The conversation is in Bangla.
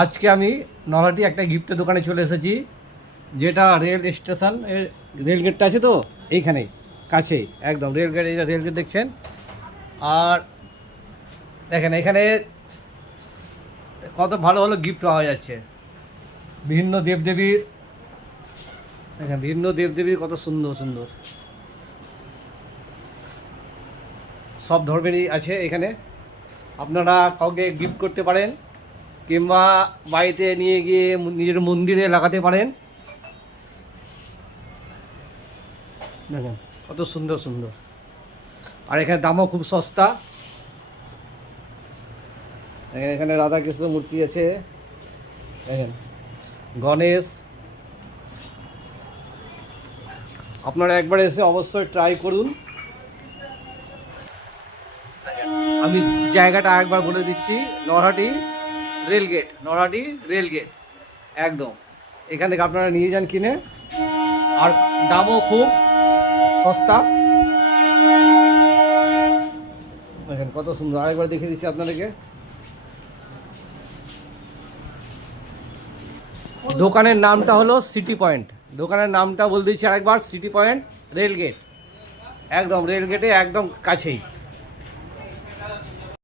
আজকে আমি নলহাটি একটা গিফটের দোকানে চলে এসেছি, যেটা রেল স্টেশন রেল গেটটা আছে তো এইখানেই কাছেই একদম রেল গেট। এই রেল গেট দেখছেন, আর দেখেন এখানে কত ভালো ভালো গিফট পাওয়া যাচ্ছে। বিভিন্ন দেবদেবীর, দেখেন বিভিন্ন দেবদেবীর কত সুন্দর সুন্দর সব ধর্মেরই আছে এখানে। আপনারা কাউকে গিফট করতে পারেন কিংবা বাড়িতে নিয়ে গিয়ে নিজের মন্দিরে লাগাতে পারেন। দেখেন কত সুন্দর সুন্দর, আর এখানে দামও খুব সস্তা। এখানে রাধাকৃষ্ণ মূর্তি আছে, দেখেন গণেশ। আপনারা একবার এসে অবশ্যই ট্রাই করুন। আমি জায়গাটা একবার বলে দিচ্ছি, নলহাটি রেলগেট, নলহাটি রেলগেট একদম। এখান থেকে আপনারা নিয়ে যান কিনে, আর দামও খুব সস্তা। দেখেন কত সুন্দর, আরেকবার দেখিয়ে দিচ্ছি আপনাদেরকে। দোকানের নামটা হলো সিটি পয়েন্ট। দোকানের নামটা বলে দিচ্ছি আরেকবার, সিটি পয়েন্ট রেলগেট, একদম রেলগেটে একদম কাছেই।